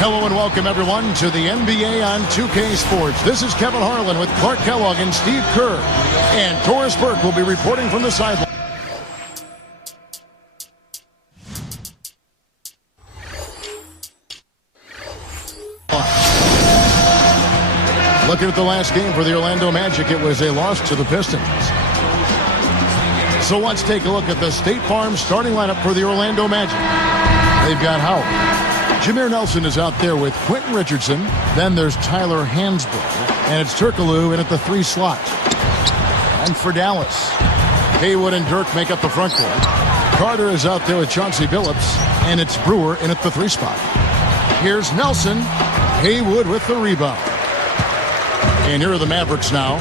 Hello and welcome everyone to the NBA on 2K Sports. This is Kevin Harlan with Clark Kellogg and Steve Kerr. And Doris Burke will be reporting from the sideline. Looking at the last game for the Orlando Magic, it was a loss to the Pistons. So let's take a look at the State Farm starting lineup for the Orlando Magic. They've got Howard. Jameer Nelson is out there with Quentin Richardson. Then there's Tyler Hansbrough. And it's Turkoglu in at the 3 slot. And for Dallas, Haywood and Dirk make up the front court. Carter is out there with Chauncey Billups. And it's Brewer in at the 3 spot. Here's Nelson. Haywood with the rebound. And here are the Mavericks now.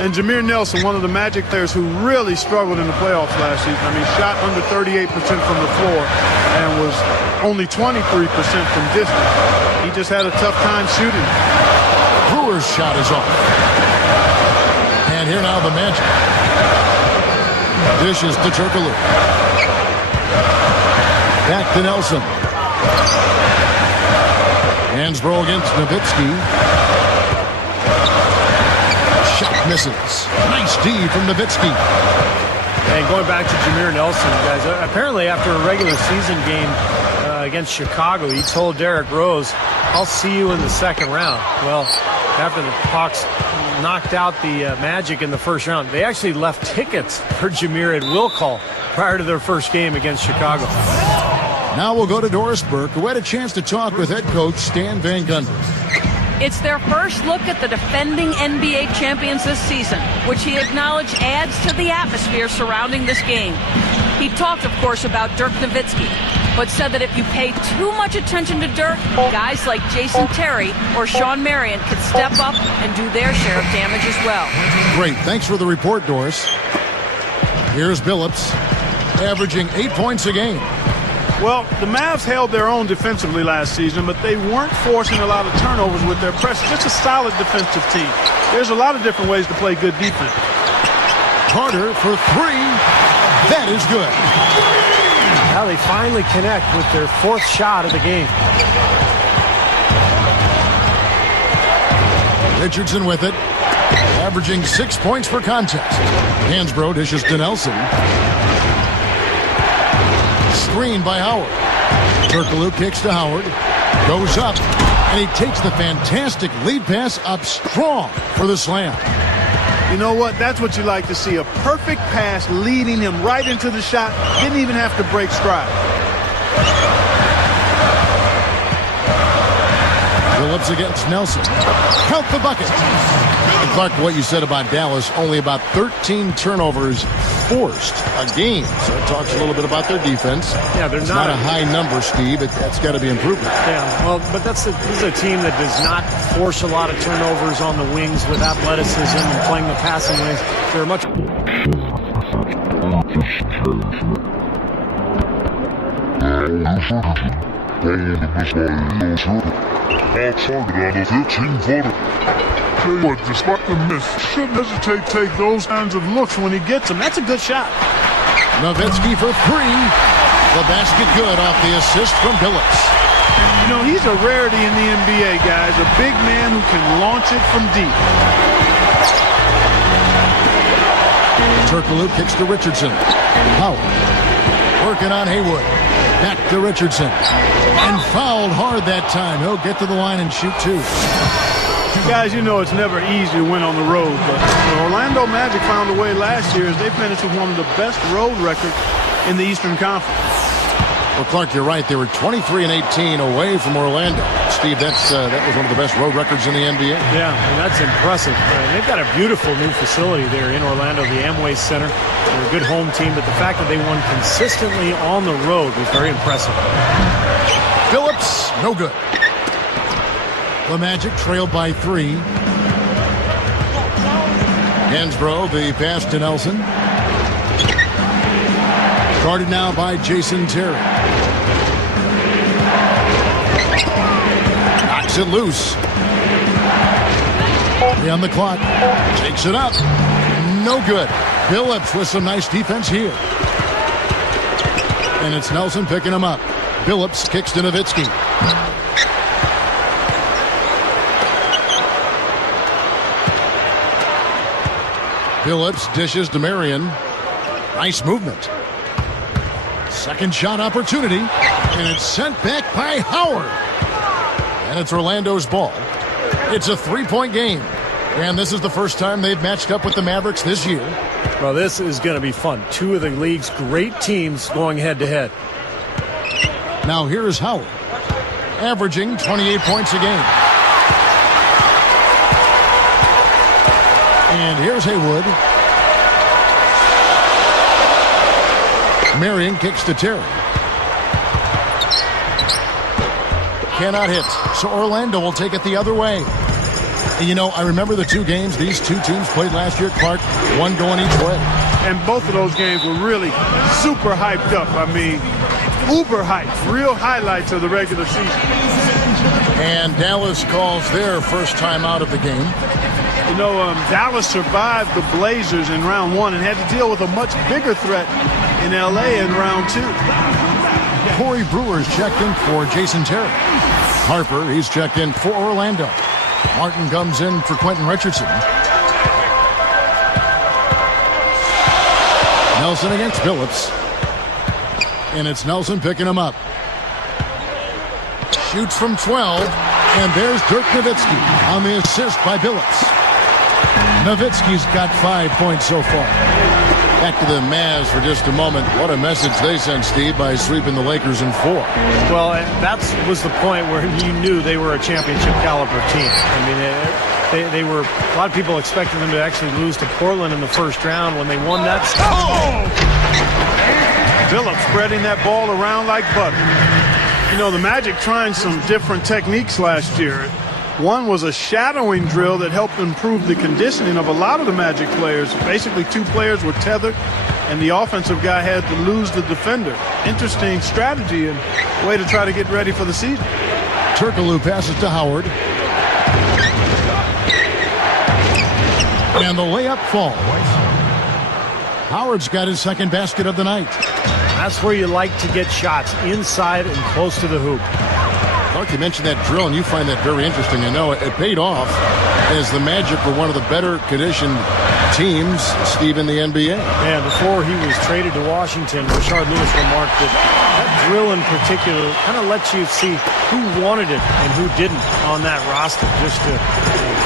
And Jameer Nelson, one of the Magic players who really struggled in the playoffs last season. I mean, shot under 38% from the floor and was only 23% from distance. He just had a tough time shooting. Brewer's shot is off. And here now the Magic. Dishes to Turkoglu. Back to Nelson. Hansbrough against Nowitzki. Shot misses. Nice D from Nowitzki. And going back to Jameer Nelson, guys, apparently after a regular season game against Chicago, he told Derrick Rose, I'll see you in the second round. Well, after the Hawks knocked out the Magic in the first round, they actually left tickets for Jameer at will call prior to their first game against Chicago. Now we'll go to Doris Burke, who had a chance to talk with head coach Stan Van Gundy. It's their first look at the defending NBA champions this season, which he acknowledged adds to the atmosphere surrounding this game. He talked, of course, about Dirk Nowitzki, but said that if you pay too much attention to Dirk, guys like Jason Terry or Sean Marion could step up and do their share of damage as well. Great. Thanks for the report, Doris. Here's Billups, averaging 8 points a game. Well, the Mavs held their own defensively last season, but they weren't forcing a lot of turnovers with their press. Just a solid defensive team. There's a lot of different ways to play good defense. Carter for 3. That is good. Now they finally connect with their 4th shot of the game. Richardson with it, averaging 6 points per contest. Hansbrough dishes to Nelson. Screen by Howard. Turkoglu kicks to Howard. Goes up. And he takes the fantastic lead pass up strong for the slam. You know what? That's what you like to see. A perfect pass leading him right into the shot. Didn't even have to break stride. Billups against Nelson. Count the bucket. And Clark, what you said about Dallas, only about 13 turnovers forced a game. So it talks a little bit about their defense. Yeah, they're not a high number, Steve. That's got to be improvement. Yeah, well, but this is a team that does not force a lot of turnovers on the wings with athleticism and playing the passing lanes. They're much... But despite the miss, shouldn't hesitate to take those kinds of looks when he gets them. That's a good shot. Nowitzki for 3. The basket good off the assist from Billups. You know, he's a rarity in the NBA, guys. A big man who can launch it from deep. Turkoglu kicks to Richardson. Howard working on Haywood. Back to Richardson. And fouled hard that time. He'll get to the line and shoot 2. Guys, you know it's never easy to win on the road, but the Orlando Magic found a way last year as they finished with one of the best road records in the Eastern Conference. Well, Clark, you're right. They were 23-18 away from Orlando. Steve, that was one of the best road records in the NBA. Yeah, and that's impressive. They've got a beautiful new facility there in Orlando, the Amway Center. They're a good home team, but the fact that they won consistently on the road was very impressive. Billups, no good. The Magic trailed by 3. Hansbrough, the pass to Nelson. Guarded now by Jason Terry. Knocks it loose. 3 on the clock. Takes it up. No good. Billups with some nice defense here. And it's Nelson picking him up. Billups kicks to Nowitzki. Phillips dishes to Marion. Nice movement. Second shot opportunity, and it's sent back by Howard. And it's Orlando's ball. It's a three-point game, and this is the first time they've matched up with the Mavericks this year. Well, this is going to be fun. Two of the league's great teams going head-to-head. Now here's Howard, averaging 28 points a game. And here's Haywood. Marion kicks to Terry. Cannot hit, so Orlando will take it the other way. And you know, I remember the two games these two teams played last year, Clark, one going each way. And both of those games were really super hyped up. I mean, uber hyped, real highlights of the regular season. And Dallas calls their first time out of the game. You know, Dallas survived the Blazers in round one and had to deal with a much bigger threat in L.A. in round two. Corey Brewer's checked in for Jason Terry. Harper, he's checked in for Orlando. Martin comes in for Quentin Richardson. Nelson against Phillips. And it's Nelson picking him up. Shoots from 12. And there's Dirk Nowitzki on the assist by Phillips. Nowitzki's got 5 points so far. Back to the Mavs for just a moment. What a message they sent, Steve, by sweeping the Lakers in 4. Well, that was the point where you knew they were a championship caliber team. I mean, they were, a lot of people expected them to actually lose to Portland in the first round. When they won that. Oh! Phillips spreading that ball around like butter. You know, the Magic trying some different techniques last year. One was a shadowing drill that helped improve the conditioning of a lot of the Magic players. Basically, two players were tethered, and the offensive guy had to lose the defender. Interesting strategy and way to try to get ready for the season. Turkoglu passes to Howard. And the layup falls. Howard's got his second basket of the night. That's where you like to get shots, inside and close to the hoop. Clark, you mentioned that drill, and you find that very interesting. I know it paid off as the Magic were one of the better conditioned teams, Steve, in the NBA. And before he was traded to Washington, Rashard Lewis remarked that that drill in particular kind of lets you see who wanted it and who didn't on that roster. Just a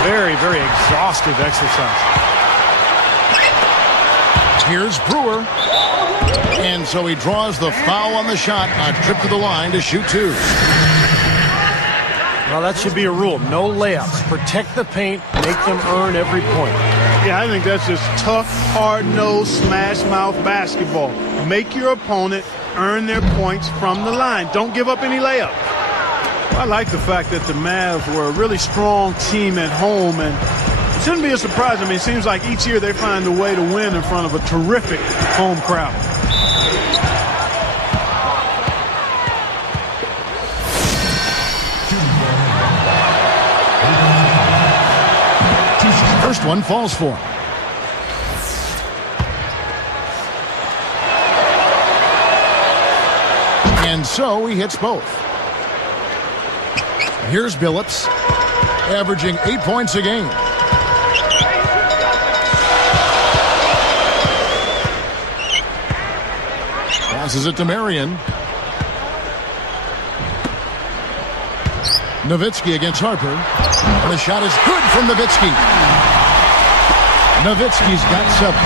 very, very exhaustive exercise. Here's Brewer. And so he draws the foul on the shot, a trip to the line to shoot two. Well, that should be a rule. No layups. Protect the paint. Make them earn every point. Yeah, I think that's just tough, hard-nosed, smash-mouth basketball. Make your opponent earn their points from the line. Don't give up any layups. I like the fact that the Mavs were a really strong team at home, and it shouldn't be a surprise. I mean, it seems like each year they find a way to win in front of a terrific home crowd. First one falls for him. And so he hits both. Here's Billups, averaging 8 points a game. Passes it to Marion. Nowitzki against Harper. And the shot is good from Nowitzki. Nowitzki's got 7.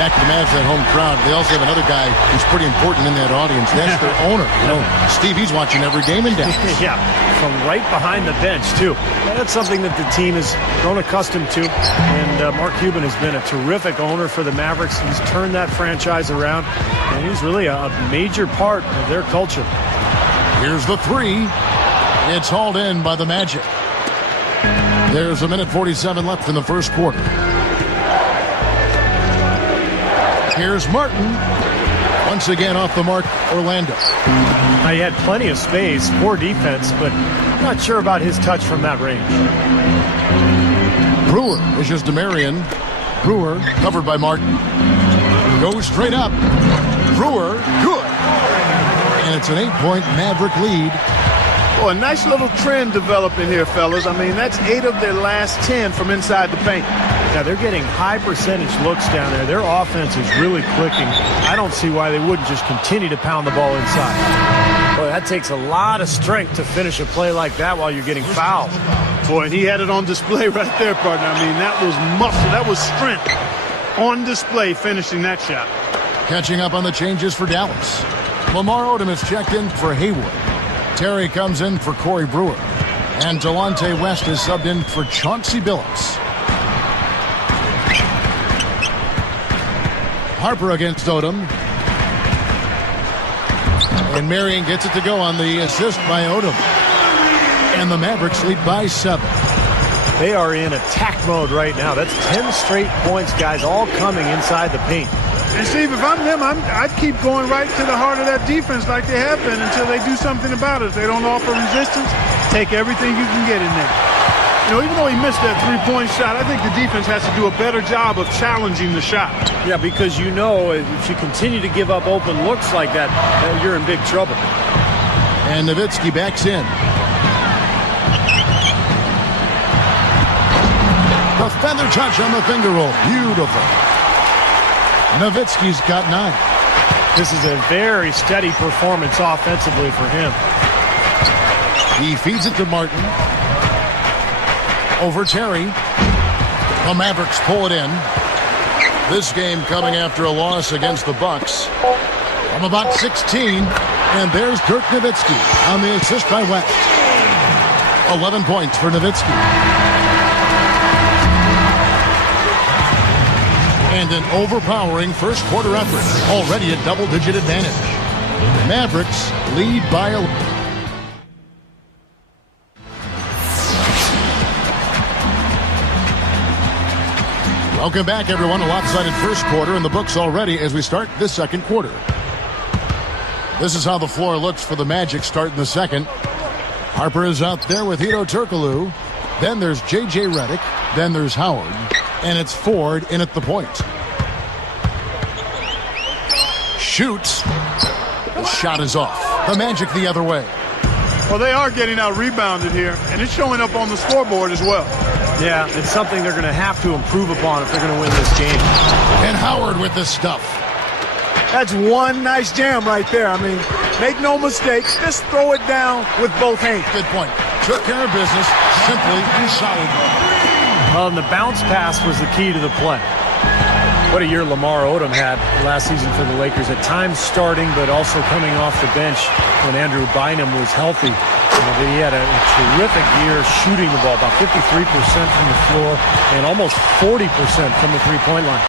Back to the Mavs, that home crowd. They also have another guy who's pretty important in that audience. That's their owner. You know, Steve, he's watching every game in Dallas. Yeah, from right behind the bench, too. That's something that the team has grown accustomed to. And Mark Cuban has been a terrific owner for the Mavericks. He's turned that franchise around, and he's really a major part of their culture. Here's the 3. It's hauled in by the Magic. There's a minute 47 left in the first quarter. Here's Martin. Once again off the mark, Orlando. He had plenty of space, poor defense, but I'm not sure about his touch from that range. Brewer issues to Marion. Brewer covered by Martin. Goes straight up. Brewer, good. And it's an 8-point Maverick lead. Well, a nice little trend developing here, fellas. I mean, that's 8 of their last 10 from inside the paint. Yeah, they're getting high percentage looks down there. Their offense is really clicking. I don't see why they wouldn't just continue to pound the ball inside. Boy, that takes a lot of strength to finish a play like that while you're getting fouled. Boy, and he had it on display right there, partner. I mean, that was muscle. That was strength on display finishing that shot. Catching up on the changes for Dallas. Lamar Odom is checked in for Haywood. Terry comes in for Corey Brewer. And Delonte West is subbed in for Chauncey Billups. Harper against Odom. And Marion gets it to go on the assist by Odom. And the Mavericks lead by 7. They are in attack mode right now. That's 10 straight points, guys, all coming inside the paint. And Steve, if I'm them, I'd keep going right to the heart of that defense like they have been until they do something about it. If they don't offer resistance, take everything you can get in there. You know, even though he missed that three-point shot, I think the defense has to do a better job of challenging the shot. Yeah, because you know if you continue to give up open looks like that, then you're in big trouble. And Nowitzki backs in. The feather touch on the finger roll. Beautiful. Nowitzki's got 9. This is a very steady performance offensively for him. He feeds it to Martin. Over Terry. The Mavericks pull it in. This game coming after a loss against the Bucks. From about 16. And there's Dirk Nowitzki on the assist by West. 11 points for Nowitzki. And an overpowering first quarter effort. Already a double-digit advantage. Mavericks lead by 11. Welcome back, everyone. A lopsided first quarter in the books already as we start this second quarter. This is how the floor looks for the Magic starting the second. Harper is out there with Hedo Turkoglu. Then there's J.J. Redick. Then there's Howard. And it's Ford in at the point. Shoots. The shot is off. The Magic the other way. Well, they are getting out rebounded here, and it's showing up on the scoreboard as well. Yeah, it's something they're going to have to improve upon if they're going to win this game. And Howard with the stuff. That's one nice jam right there. I mean, make no mistakes. Just throw it down with both hands. Good point. Took care of business simply and solidly. Well, and the bounce pass was the key to the play. What a year Lamar Odom had last season for the Lakers. At times starting, but also coming off the bench when Andrew Bynum was healthy. He had a terrific year shooting the ball, about 53% from the floor and almost 40% from the three-point line.